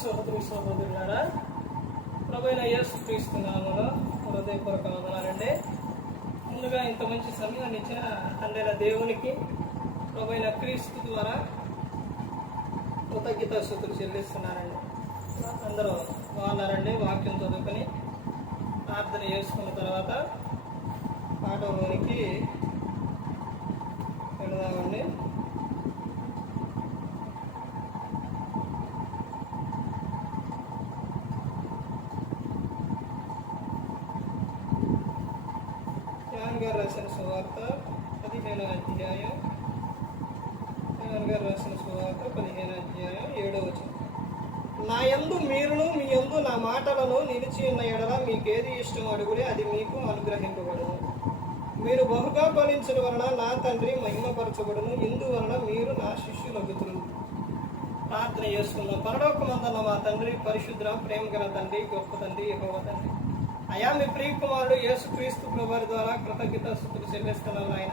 సహోదరి సహోదరులారా. ప్రభుత్వ యేసు క్రీస్తున్నాములో హృదయపూర్వక వందనాలండి. ముందుగా ఇంత మంచి సమయాన్ని ఇచ్చిన అందైన దేవునికి ప్రభుత్వ క్రీస్తు ద్వారా కృతజ్ఞత శుతులు చెల్లిస్తున్నారండి అందరూ బాగున్నారండి వాక్యం చదువుకొని ప్రార్థన చేసుకున్న తర్వాత పాఠంలోనికి వెళదామండి యోహాన్ గారు రాసిన సువార్త పదిహేను అధ్యాయం యోహాన్ గారు రాసిన సువార్త పదిహేను అధ్యాయం ఏడో వచనం. నా యందు మీరును మీ యందు నా మాటలను నిలిచి ఉన్న ఎడల మీకేది ఇష్టం అడుగులే అది మీకు అనుగ్రహింపబడును. మీరు బహుగా ఫలించడం వలన నా తండ్రి మహిమపరచబడును ఇందువలన మీరు నా శిష్యులగుతురు ప్రార్థన చేసుకుందాం. పరలోకమందన్న మా తండ్రి పరిశుద్ర ప్రేమ గల తండ్రి గొప్ప తండ్రి యెహోవా తండ్రి. అయా మీ ప్రియ కుమారుడు యేసు క్రీస్తు ప్రభువారి ద్వారా కృతజ్ఞత స్థుతులు చెల్లిస్తున్నాను ఆయన.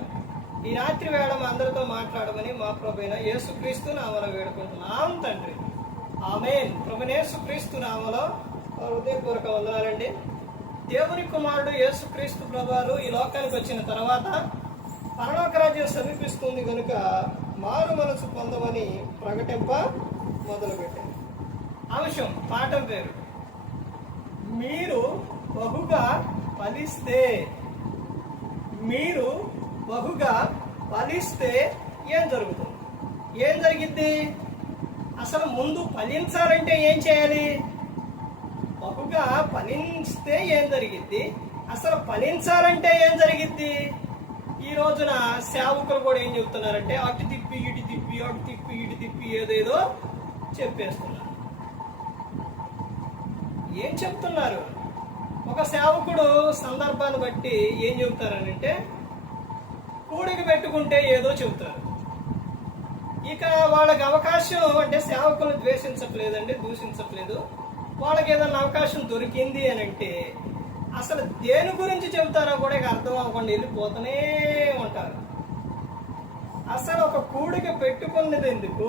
ఈ రాత్రి వేళ మా అందరితో మాట్లాడమని మా ప్రభైన యేసు క్రీస్తు నామలో వేడుకుంటున్నాం తండ్రి. ఆమెన్. ప్రభునేసు క్రీస్తు నామలో హృదయపూర్వక వందనాలండి. దేవుని కుమారుడు యేసు క్రీస్తు ప్రభువారు ఈ లోకానికి వచ్చిన తర్వాత పరలోక రాజ్యం సమీపిస్తుంది కనుక మారు మనసు పొందమని ప్రకటింప మొదలుపెట్టింది అంశం పాఠం పేరు. మీరు బహుగా ఫలిస్తే మీరు బహుగా ఫలిస్తే ఏం జరుగుతుంది? ఏం జరిగిద్ది? అసలు ముందు ఫలించాలంటే ఏం చేయాలి? బహుగా ఫలిస్తే ఏం జరిగిద్ది? అసలు ఫలించాలంటే ఏం జరిగిద్ది? ఈ రోజున సేవకులు కూడా ఏం చెప్తున్నారంటే అటు తిప్పి ఇటు తిప్పి అటు తిప్పి ఇటు తిప్పి ఏదేదో చెప్పేస్తున్నారు. ఏం చెప్తున్నారు? ఒక సేవకుడు సందర్భాన్ని బట్టి ఏం చెబుతారనంటే కూడికి పెట్టుకుంటే ఏదో చెబుతారు. ఇక వాళ్ళకి అవకాశం అంటే సేవకులు ద్వేషించట్లేదండి దూషించట్లేదు. వాళ్ళకి ఏదైనా అవకాశం దొరికింది అని అంటే అసలు దేని గురించి చెబుతారో కూడా ఇక అర్థం అవ్వకుండా వెళ్ళిపోతూనే ఉంటారు. అసలు ఒక కూడిక పెట్టుకున్నది ఎందుకు?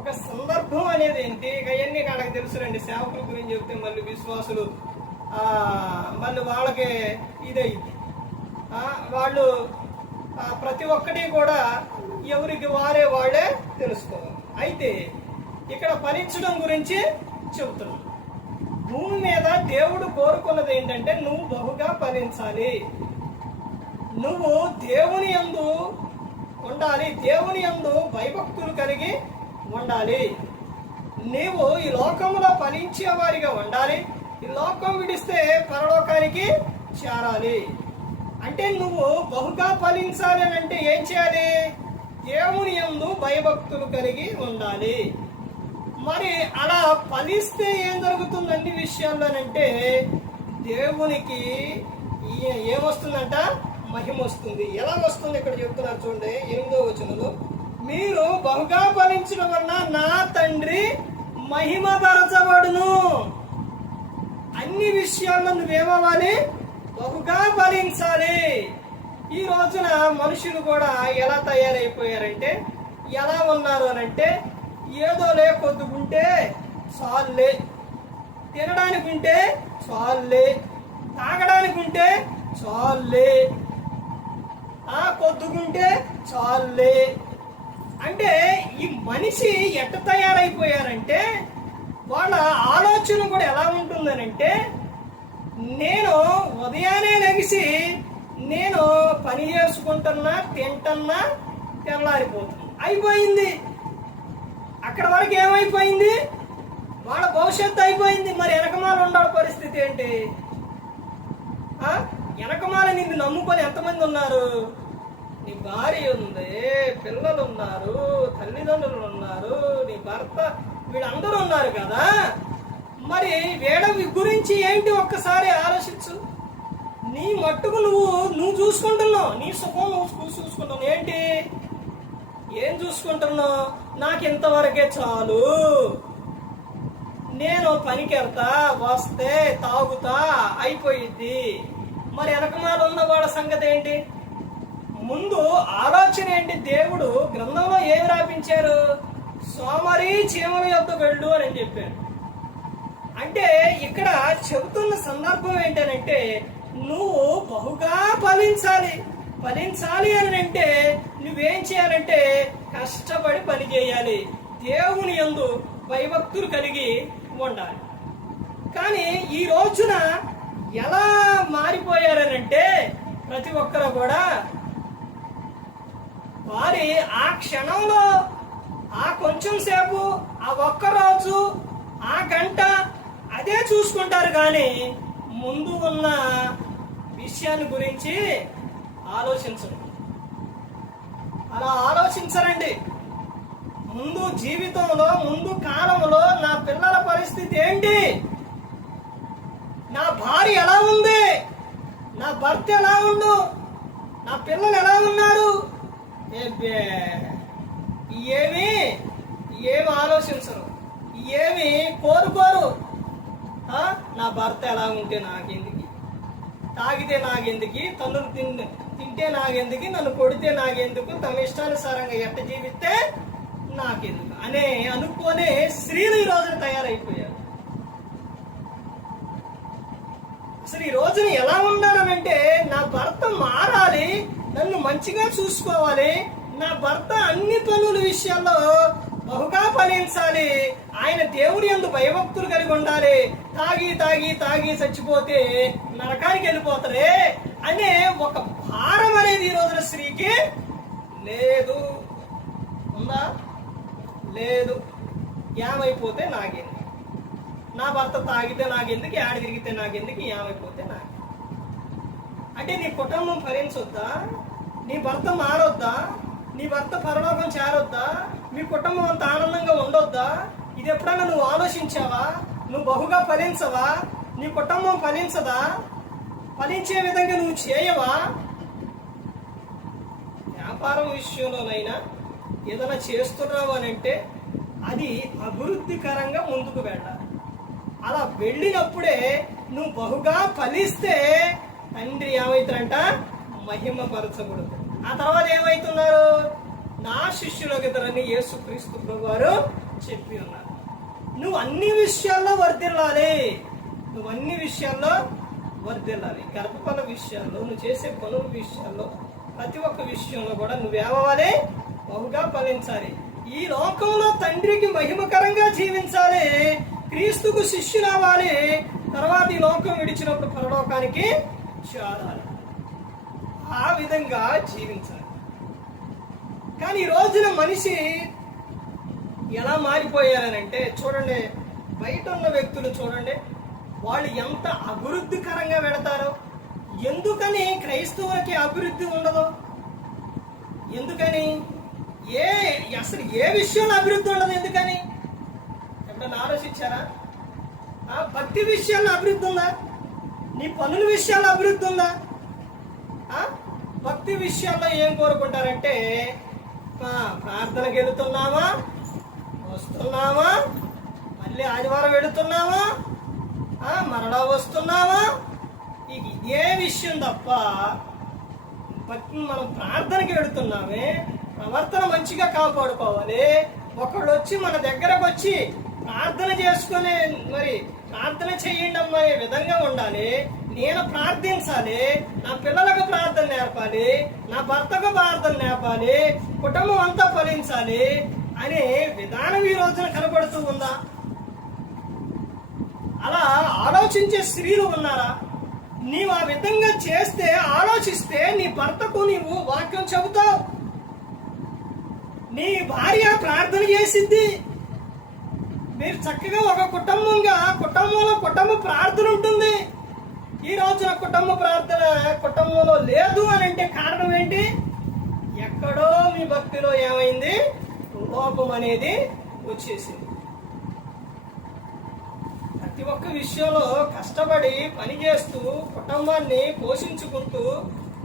ఒక సందర్భం అనేది ఏంటి? ఇక అవన్నీ వాళ్ళకి తెలుసులండి సేవకుల గురించి చెప్తే మళ్ళీ విశ్వాసులు మళ్ళీ వాళ్ళకి ఇదైంది. వాళ్ళు ప్రతి ఒక్కటి కూడా ఎవరికి వారే వాళ్ళే తెలుసుకోవాలి. అయితే ఇక్కడ ఫలించడం గురించి చెబుతున్నాం భూమి మీద దేవుడు కోరుకున్నది ఏంటంటే నువ్వు బహుగా ఫలించాలి. నువ్వు దేవుని యందు ఉండాలి. దేవుని యందు భయభక్తులు కలిగి ఉండాలి. నీవు ఈ లోకంలో ఫలించే వారిగా ఉండాలి. ఈ లోకం విడిస్తే పరలోకానికి చేరాలి. అంటే నువ్వు బహుగా ఫలించాలి అని అంటే ఏం చేయాలి? దేవుని యందు భయభక్తులు కలిగి ఉండాలి. మరి అలా ఫలిస్తే ఏం జరుగుతుంది అన్ని విషయాల్లోనంటే దేవునికి ఏమొస్తుందంట మహిమ వస్తుంది. ఎలా వస్తుంది? ఇక్కడ చెప్తున్నారు చూడండి. ఎనిమిదో వచనంలో మీరు బహుగా ఫలించడం వలన నా తండ్రి మహిమపరచబడును. అన్ని విషయాల్లో నువ్వేమవ్వాలి? బహుగా ఫలించాలి. ఈ రోజున మనుషులు కూడా ఎలా తయారైపోయారంటే ఎలా ఉన్నారు అని అంటే ఏదో లే కొద్దుకుంటే చాలులే. తినడానికి ఉంటే చాలులే. తాగడానికి ఉంటే చాలులే. ఆ కొద్దుకుంటే చాలులే. అంటే ఈ మనిషి ఎట్ట తయారైపోయారంటే వాళ్ళ ఆలోచన కూడా ఎలా ఉంటుందని అంటే నేను ఉదయాన్నే లెగిసి నేను పని చేసుకుంటున్నా తింటున్నా తెల్లారిపోతున్నా. అయిపోయింది. అక్కడ వరకు ఏమైపోయింది? వాళ్ళ భవిష్యత్తు అయిపోయింది. మరి వెనకమాల ఉండాలి పరిస్థితి ఏంటి? వెనకమాల నిన్ను నమ్ముకొని ఎంతమంది ఉన్నారు? నీ భార్య ఉంది పిల్లలు ఉన్నారు తల్లిదండ్రులు ఉన్నారు నీ భర్త వీళ్ళందరూ ఉన్నారు కదా? మరి వీళ్ళ గురించి ఏంటి ఒక్కసారి ఆలోచించు. నీ మట్టుకు నువ్వు నువ్వు చూసుకుంటున్నావు. నీ సుఖం నువ్వు చూసుకుంటున్నావు. ఏంటి? ఏం చూసుకుంటున్నావు? నాకు ఇంతవరకే చాలు. నేను పనికి వెళ్తా వస్తే తాగుతా అయిపోయిద్ది. మరి వెనకమాల ఉన్న వాళ్ళ సంగతి ఏంటి? ముందు ఆలోచన ఏంటి? దేవుడు గ్రంథంలో ఏమి రాపించారు? సోమరి చీమల యొక్క వెళ్ళు అని చెప్పారు. అంటే ఇక్కడ చెబుతున్న సందర్భం ఏంటంటే నువ్వు బహుగా ఫలించాలి. ఫలించాలి అని అంటే నువ్వేం చేయాలంటే కష్టపడి పని చేయాలి. దేవుని యందు భయభక్తులు కలిగి ఉండాలి. కానీ ఈ రోజున ఎలా మారిపోయారనంటే ప్రతి ఒక్కరు కూడా వారి ఆ క్షణంలో ఆ కొంచెం సేపు ఆ ఒక్క రోజు ఆ గంట అదే చూసుకుంటారు కానీ ముందు ఉన్న విషయాన్ని గురించి ఆలోచించరు. అలా ఆలోచించరండి. ముందు జీవితంలో ముందు కాలంలో నా పిల్లల పరిస్థితి ఏంటి? నా భార్య ఎలా ఉంది? నా భర్త ఎలా ఉండు? నా పిల్లలు ఎలా ఉన్నారు? ఏ ఏమి ఏమి ఆలోచించరు. ఏమి కోరుకోరు నా భర్త ఎలా ఉంటే నాకెందుకు? తాగితే నాకెందుకు? తల్లు తిన్ తింటే నాకెందుకు? నన్ను కొడితే నాకెందుకు? తమ ఇష్టానుసారంగా ఎట్ట జీవిస్తే నాకెందుకు? అనే అనుకోనే స్త్రీలు ఈ రోజున తయారైపోయారు. అసలు ఈ రోజున ఎలా ఉండాలనంటే నా భర్త మారాలి నన్ను మంచిగా చూసుకోవాలి నా భర్త అన్ని పనుల విషయాల్లో బహుగా ఫలించాలి. ఆయన దేవుని యందు భయభక్తులు కలిగి ఉండాలి. తాగి తాగి తాగి చచ్చిపోతే నరకానికి వెళ్ళిపోతారే అనే ఒక భారం అనేది ఈ రోజున స్త్రీకి లేదు. ఉందా? లేదు. ఏమైపోతే నాకేంది నా భర్త తాగితే నాకెందుకు? ఆడ తిరిగితే నాకెందుకు? ఏమైపోతే నాకు అంటే నీ కుటుంబం ఫలించొద్దా నీ భర్త మారొద్దా? నీ భర్త పరలోకం చేరొద్దా? మీ కుటుంబం అంత ఆనందంగా ఉండొద్దా? ఇది ఎప్పుడైనా నువ్వు ఆలోచించావా? నువ్వు బహుగా ఫలించవా? నీ కుటుంబం ఫలించదా? ఫలించే విధంగా నువ్వు చేయవా? వ్యాపారం విషయంలోనైనా ఏదైనా చేస్తున్నావు అని అంటే అది అభివృద్ధికరంగా ముందుకు వెళ్ళాలి. అలా వెళ్ళినప్పుడే నువ్వు బహుగా ఫలిస్తే తండ్రి ఏమైతారంట మహిమపరచకూడదు ఆ తర్వాత ఏమైతున్నారు? నా శిష్యులకు ఇద్దరని యేసుక్రీస్తు వారు చెప్పి ఉన్నారు. నువ్వు అన్ని విషయాల్లో వర్దిల్లాలి నువ్వు అన్ని విషయాల్లో వర్దిల్లాలి గర్భఫల విషయాల్లో నువ్వు చేసే పనుల విషయాల్లో ప్రతి ఒక్క విషయంలో కూడా నువ్వేమవ్వాలి బహుగా ఫలించాలి. ఈ లోకంలో తండ్రికి మహిమకరంగా జీవించాలి. క్రీస్తుకు శిష్యులవ్వాలి. తర్వాత ఈ లోకం విడిచినప్పుడు పరలోకానికి చేరాలి. ఆ విధంగా జీవించాలి. కానీ ఈ రోజున మనిషి ఎలా మారిపోయారనంటే చూడండి బయట ఉన్న వ్యక్తులు చూడండి వాళ్ళు ఎంత అభివృద్ధికరంగా వెళతారో ఎందుకని క్రైస్తవులకి అభివృద్ధి ఉండదు? ఎందుకని? ఏ అసలు ఏ విషయంలో అభివృద్ధి ఉండదు ఎందుకని? ఎప్పుడన్నా ఆలోచించారా? ఆ భక్తి విషయాల్లో అభివృద్ధి ఉందా? నీ పనుల విషయాల్లో అభివృద్ధి ఉందా? భక్తి విషయాల్లో ఏం కోరుకుంటారంటే ప్రార్థనకు వెళుతున్నావా? వస్తున్నావా? వస్తున్నామా మళ్ళీ ఆదివారం వెళుతున్నామా ఆ, మరలా వస్తున్నామా ఇక ఇదే విషయం తప్ప భక్తి మనం ప్రార్థనకి వెళుతున్నామే ప్రవర్తన మంచిగా కాపాడుకోవాలి. ఒకళ్ళు వచ్చి మన దగ్గరకు వచ్చి ప్రార్థన చేసుకునే మరి ప్రార్థన చేయండి అనే విధంగా ఉండాలి. నేను ప్రార్థించాలి నా పిల్లలకు ప్రార్థన నేర్పాలి నా భర్తకు ప్రార్థన నేర్పాలి కుటుంబం అంతా ఫలించాలి అనే విధానం ఈ రోజున కనబడుతూ ఉందా? అలా ఆలోచించే స్త్రీలు ఉన్నారా? నీవు ఆ విధంగా చేస్తే ఆలోచిస్తే నీ భర్తకు నీవు వాక్యం చెబుతావు. నీ భార్య ప్రార్థన చేసిద్ది. మీరు చక్కగా ఒక కుటుంబంగా కుటుంబంలో కుటుంబ ప్రార్థన ఉంటుంది. ఈ రోజున కుటుంబ ప్రార్థన కుటుంబంలో లేదు అని అంటే కారణం ఏంటి? ఎక్కడో మీ భక్తిలో ఏమైంది? లోపం అనేది వచ్చేసింది. ప్రతి ఒక్క విషయంలో కష్టపడి పనిచేస్తూ కుటుంబాన్ని పోషించుకుంటూ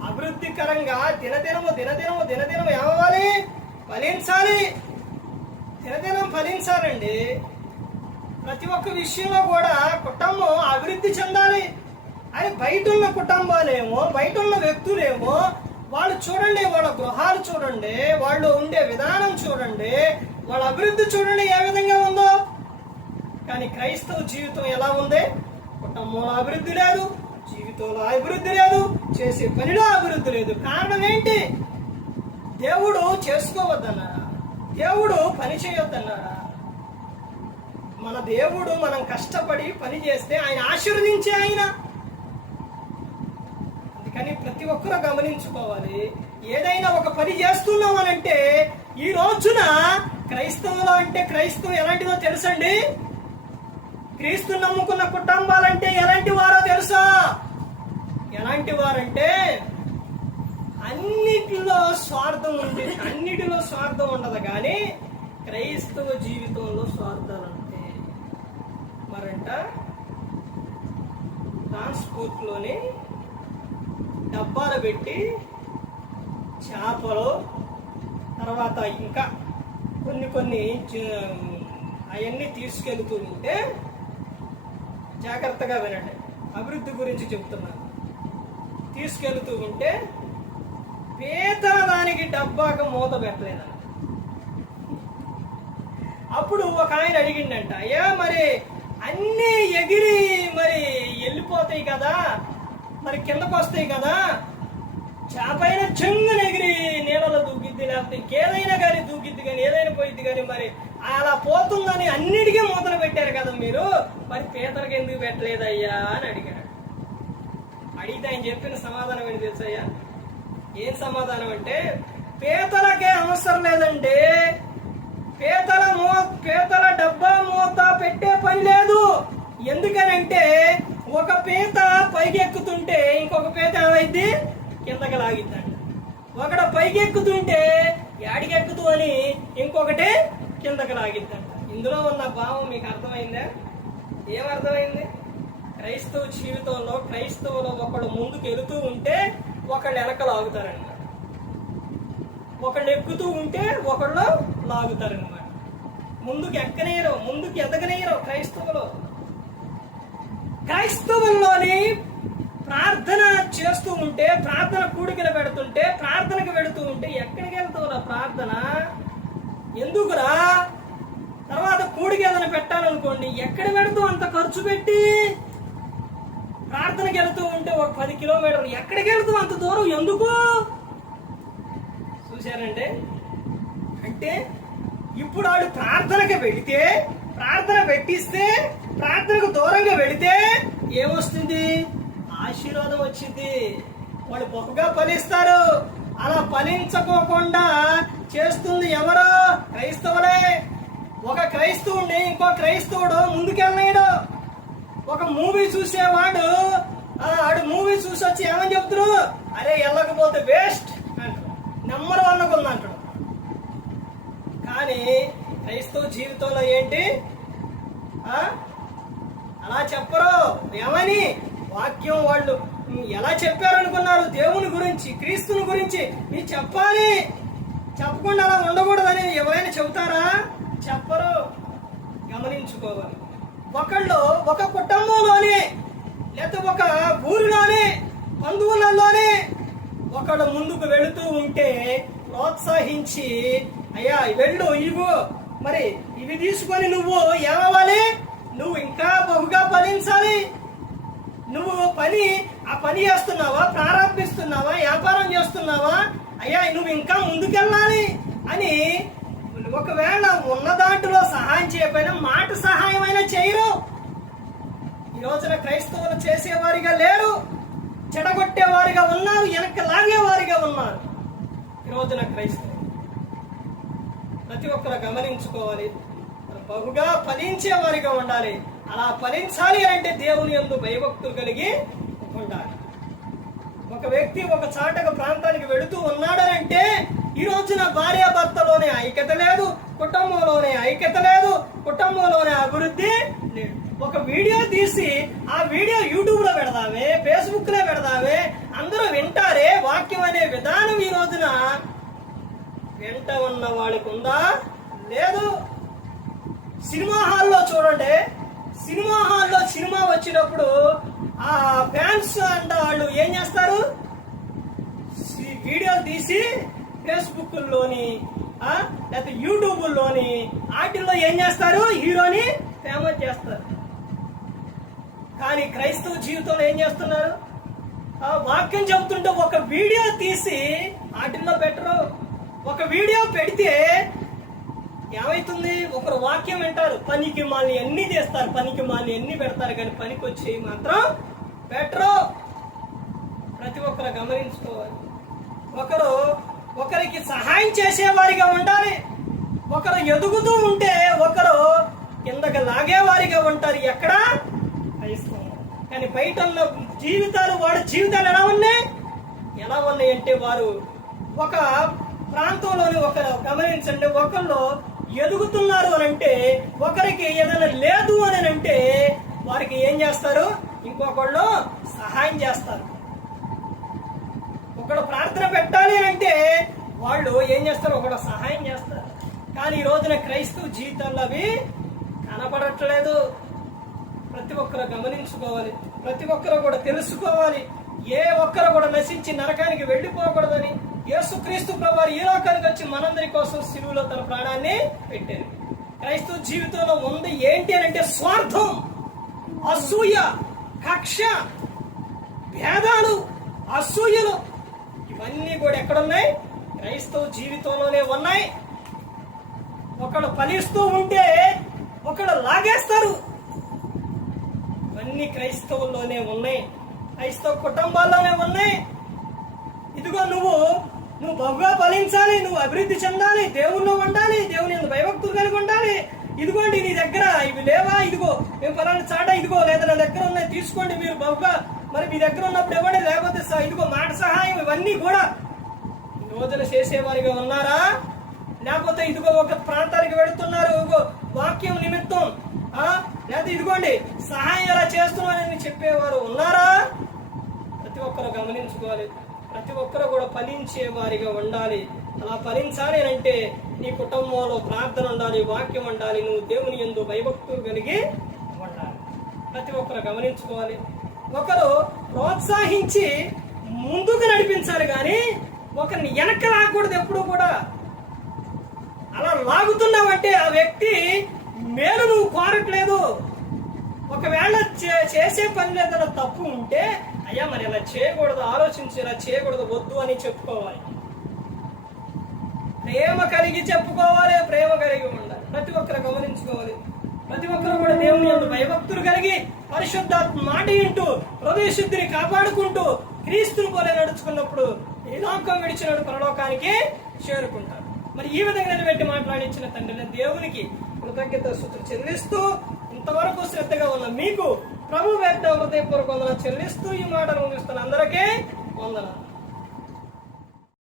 అభివృద్ధికరంగా దినదినము దినదినము దినదినం ఏమవ్వాలి? ఫలించాలి. దినదినం ఫలించాలండి. ప్రతి ఒక్క విషయంలో కూడా కుటుంబం అభివృద్ధి చెందాలి. అది బయట ఉన్న కుటుంబాలేమో బయట ఉన్న వ్యక్తులేమో వాళ్ళు చూడండి వాళ్ళ గృహాలు చూడండి వాళ్ళు ఉండే విధానం చూడండి వాళ్ళ అభివృద్ధి చూడండి ఏ విధంగా ఉందో. కానీ క్రైస్తవ జీవితం ఎలా ఉంది? కుటుంబంలో అభివృద్ధి లేదు జీవితంలో అభివృద్ధి లేదు చేసే పనిలో అభివృద్ధి లేదు. కారణం ఏంటి? దేవుడు చేసుకోవద్దన్నారా దేవుడు పని చేయొద్దన్నారా మన దేవుడు మనం కష్టపడి పని చేస్తే ఆయన ఆశీర్వదించే ఆయన. కానీ ప్రతి ఒక్కరూ గమనించుకోవాలి. ఏదైనా ఒక పని చేస్తున్నామనంటే ఈ రోజున క్రైస్తవులు అంటే క్రైస్తవం ఎలాంటిదో తెలుసండి? క్రీస్తు నమ్ముకున్న కుటుంబాలంటే ఎలాంటి వారో తెలుసా? ఎలాంటి వారంటే అన్నిటిలో స్వార్థం ఉంది అన్నిటిలో స్వార్థం ఉండదు కానీ క్రైస్తవ జీవితంలో స్వార్థాలు అంటే మరంట ట్రాన్స్పోర్ట్లోనే డబ్బాలు పెట్టి చేపలు తర్వాత ఇంకా కొన్ని కొన్ని అవన్నీ తీసుకెళ్తూ ఉంటే జాగ్రత్తగా వినండి. అభివృద్ధి గురించి చెప్తున్నాను. తీసుకెళ్తూ ఉంటే పీతల దానికి డబ్బాకు మూత పెట్టలేదంట అప్పుడు ఒక ఆయన అడిగిండంట అయ్యా మరి అన్నీ ఎగిరి మరి వెళ్ళిపోతాయి కదా మరి కిందకు వస్తాయి కదా. చేపైన చెంగున ఎగిరి నీళ్ళలో దూకిద్ది లేకపోతే ఇంకేదైనా కానీ దూకిద్ది కానీ ఏదైనా పోయిద్ది కానీ మరి అలా పోతుందని అన్నిటికీ మూతలు పెట్టారు కదా మీరు. మరి పీతలకి ఎందుకు పెట్టలేదయ్యా అని అడిగాడు. అడిగితే ఆయన చెప్పిన సమాధానం ఏంటి తెలుసయ్యా ఏం సమాధానం అంటే పీతలకే అవసరం లేదండి. పీతల మూ పీతల డబ్బా మూత పెట్టే పని లేదు. ఎందుకనంటే ఒక పీత పైకి ఎక్కుతుంటే ఇంకొక పీత ఏమైంది? కిందకి లాగిద్దండి ఒకడు పైకి ఎక్కుతుంటే యాడికి ఎక్కుతూ అని ఇంకొకటి కిందకి లాగిద్దంట. ఇందులో ఉన్న భావం మీకు అర్థమైందా? ఏమర్థమైంది క్రైస్తవ జీవితంలో క్రైస్తవులు ఒకళ్ళు ముందుకు వెళుతూ ఉంటే ఒకళ్ళు వెనక లాగుతారనమాట ఒకళ్ళు ఎక్కుతూ ఉంటే ఒకళ్ళు లాగుతారనమాట ముందుకు ఎక్కనేయరు ముందుకు ఎదగనేయరు క్రైస్తవులు. క్రైస్తవంలోని ప్రార్థన చేస్తూ ఉంటే ప్రార్థన కూడికలు పెడుతుంటే ప్రార్థనకు పెడుతూ ఉంటే ఎక్కడికి వెళ్తావురా ప్రార్థన? ఎందుకురా? తర్వాత కూడికి ఏదైనా పెట్టాలనుకోండి ఎక్కడ పెడతావు అంత ఖర్చు పెట్టి? ప్రార్థనకి వెళుతూ ఉంటే ఒక పది కిలోమీటర్లు ఎక్కడికి వెళుతూ అంత దూరం? ఎందుకు? చూశారంటే అంటే ఇప్పుడు వాడు ప్రార్థనకి వెళితే ప్రార్థన పెట్టిస్తే ప్రార్థనకు దూరంగా వెళితే ఏమొస్తుంది? ఆశీర్వాదం వచ్చింది. వాళ్ళు బొక్కగా ఫలిస్తారు. అలా ఫలించకోకుండా చేస్తుంది ఎవరో? క్రైస్తవులే. ఒక క్రైస్తవుడిని ఇంకో క్రైస్తవుడు ముందుకెళ్ళలేడు. ఒక మూవీ చూసేవాడు ఆడు మూవీ చూసి వచ్చి ఏమని చెప్తారు? అరే వెళ్ళకపోతే వేస్ట్ అంటాడు. నెంబర్ వన్ ఉంది అంటాడు. కానీ క్రైస్తవ జీవితంలో ఏంటి? ఆ? అలా చెప్పరు. ఏమని? వాక్యం వాళ్ళు ఎలా చెప్పారనుకున్నారు? దేవుని గురించి క్రీస్తుని గురించి మీరు చెప్పాలి. చెప్పకుండా అలా ఉండకూడదని ఎవరైనా చెబుతారా? చెప్పరు. గమనించుకోవాలి. ఒకళ్ళు ఒక కుటుంబంలోనే లేకపోతే ఒక ఊరిలోనే బంధువులలోనే ఒకడు ముందుకు వెళుతూ ఉంటే ప్రోత్సహించి అయ్యా వెళ్ళు ఇవ్వు. మరి ఇవి తీసుకొని నువ్వు ఏమవ్వాలి? నువ్వు ఇంకా బహుగా ఫలించాలి నువ్వు పని ఆ పని చేస్తున్నావా? ప్రారంభిస్తున్నావా? వ్యాపారం చేస్తున్నావా? అయ్యా నువ్వు ఇంకా ముందుకెళ్ళాలి అని ఒకవేళ ఉన్న దాంట్లో సహాయం చేయకపోయినా మాట సహాయమైనా చేయరు. ఈ రోజున క్రైస్తవులు చేసేవారిగా లేరు. చెడగొట్టేవారిగా ఉన్నారు. వెనక్కి లాగేవారిగా ఉన్నారు. ఈ రోజున క్రైస్తవులు ప్రతి ఒక్కరు గమనించుకోవాలి. బహుగా ఫలించే వారిగా ఉండాలి. అలా ఫలించాలి అంటే దేవుని యందు భయభక్తులు కలిగి ఉండాలి. ఒక వ్యక్తి ఒక చాటక ప్రాంతానికి వెళుతూ ఉన్నాడనంటే ఈ రోజున భార్యాభర్తలోనే ఐక్యత లేదు కుటుంబంలోనే ఐక్యత లేదు కుటుంబంలోనే అభివృద్ధి లేదు. ఒక వీడియో తీసి ఆ వీడియో యూట్యూబ్లో పెడదామే ఫేస్బుక్లో పెడదామే అందరూ వింటారే వాక్యం అనే విధానం ఈ రోజున వెంట ఉన్న వాళ్ళకు ఉందా? లేదు. సినిమా హాల్లో చూడండి. సినిమా హాల్లో సినిమా వచ్చినప్పుడు ఆ ఫ్యాన్స్ అంట వాళ్ళు ఏం చేస్తారు? వీడియోలు తీసి ఫేస్బుక్లోని లేకపోతే యూట్యూబ్లోని వాటిల్లో ఏం చేస్తారు? హీరోని ఫేమస్ చేస్తారు. కానీ క్రైస్తవ జీవితంలో ఏం చేస్తున్నారు? వాక్యం చెబుతుంటే ఒక వీడియో తీసి వాటిల్లో పెట్టరు. ఒక వీడియో పెడితే ఏమైతుంది? ఒకరు వాక్యం వింటారు పనికి మాల్ని అన్ని చేస్తారు పనికి మాల్ని అన్ని పెడతారు కానీ పనికి వచ్చి మాత్రం పెట్టరు. ప్రతి ఒక్కరు గమనించుకోవాలి. ఒకరు ఒకరికి సహాయం చేసేవారిగా ఉండాలి. ఒకరు ఎదుగుతూ ఉంటే ఒకరు కిందకి లాగేవారిగా ఉంటారు. ఎక్కడ? కానీ బయట జీవితాలు వాడు జీవితాలు ఎలా ఉన్నాయి? ఎలా ఉన్నాయి అంటే వారు ఒక ప్రాంతంలోని ఒకరు గమనించండి ఒకళ్ళు ఎదుగుతున్నారు అని అంటే ఒకరికి ఏదైనా లేదు అని అంటే వారికి ఏం చేస్తారు? ఇంకొకళ్ళు సహాయం చేస్తారు. ఒకడు ప్రార్థన పెట్టాలి అంటే వాళ్ళు ఏం చేస్తారు? ఒకడు సహాయం చేస్తారు. కానీ ఈ రోజున క్రైస్తవ జీవితాల్లో అవి కనపడట్లేదు. ప్రతి ఒక్కరు గమనించుకోవాలి. ప్రతి ఒక్కరు కూడా తెలుసుకోవాలి. ఏ ఒక్కరు కూడా నశించి నరకానికి వెళ్ళిపోకూడదని. యేసుక్రీస్తు ప్రభు ఈ లోకానికి వచ్చి మనందరి కోసం సిలువులో తన ప్రాణాన్ని పెట్టారు. క్రైస్తవ జీవితంలో ఉంది ఏంటి అని అంటే స్వార్థం అసూయ కక్ష భేదాలు అసూయలు ఇవన్నీ కూడా ఎక్కడున్నాయి? క్రైస్తవ జీవితంలోనే ఉన్నాయి. ఒకడు ఫలిస్తూ ఉంటే ఒకడు లాగేస్తారు. ఇవన్నీ క్రైస్తవుల్లోనే ఉన్నాయి. క్రైస్తవ కుటుంబాల్లోనే ఉన్నాయి. ఇదిగో నువ్వు నువ్వు బహుగా ఫలించాలి నువ్వు అభివృద్ధి చెందాలి దేవుణ్ణి ఉండాలి దేవుని భయభక్తులు కలిగి ఉండాలి. ఇదిగోండి నీ దగ్గర ఇవి లేవా? ఇదిగో మేము ఫలానా చాట ఇదిగో లేదా నా దగ్గర ఉన్నాయి తీసుకోండి మీరు బహుగా. మరి మీ దగ్గర ఉన్నప్పుడు ఇవ్వండి లేకపోతే ఇదిగో మాట సహాయం ఇవన్నీ కూడా రోజులు చేసేవారిగా ఉన్నారా? లేకపోతే ఇదిగో ఒక ప్రాంతానికి వెళుతున్నారు వాక్యం నిమిత్తం. ఆ? లేకపోతే ఇదిగోండి సహాయం ఎలా చేస్తున్నానని చెప్పేవారు ఉన్నారా? ప్రతి ఒక్కరు గమనించుకోవాలి. ప్రతి ఒక్కరు కూడా ఫలించే వారిగా ఉండాలి. అలా ఫలించాలి అని అంటే నీ కుటుంబంలో ప్రార్థన ఉండాలి వాక్యం ఉండాలి నువ్వు దేవుని ఎందు భయభక్తులు కలిగి ఉండాలి. ప్రతి ఒక్కరు గమనించుకోవాలి. ఒకరు ప్రోత్సహించి ముందుకు నడిపించాలి కానీ ఒకరిని వెనక్కి లాగకూడదు ఎప్పుడు కూడా. అలా లాగుతున్నావంటే ఆ వ్యక్తి మేలు నువ్వు కోరట్లేదు. ఒకవేళ చే- చేసే పని ఏదైనా తప్పు ఉంటే అయ్యా మనం ఇలా చేయకూడదు ఆలోచించి ఇలా చేయకూడదు వద్దు అని చెప్పుకోవాలి. ప్రేమ కలిగి చెప్పుకోవాలి ప్రేమ కలిగి ఉండాలి. ప్రతి ఒక్కరు గమనించుకోవాలి. ప్రతి ఒక్కరు కూడా దేవుని యొక్క భయభక్తులు కలిగి పరిశుద్ధాత్మ మాట వింటూ హృదయ శుద్ధిని కాపాడుకుంటూ క్రీస్తుని పోలే నడుచుకున్నప్పుడు ఈ లోకం విడిచినప్పుడు పరలోకానికి చేరుకుంటారు. మరి ఈ విధంగా నిలబెట్టి మాట్లాడించిన తండ్రిని దేవునికి కృతజ్ఞత సూత్రం చెల్లిస్తూ ఇంతవరకు శ్రద్ధగా ఉన్న మీకు ప్రభు వ్యక్త హృదయపూర్వక వందన చెల్లిస్తూ ఈ మాటలు ముగిస్తున్న అందరికీ వందనాలు.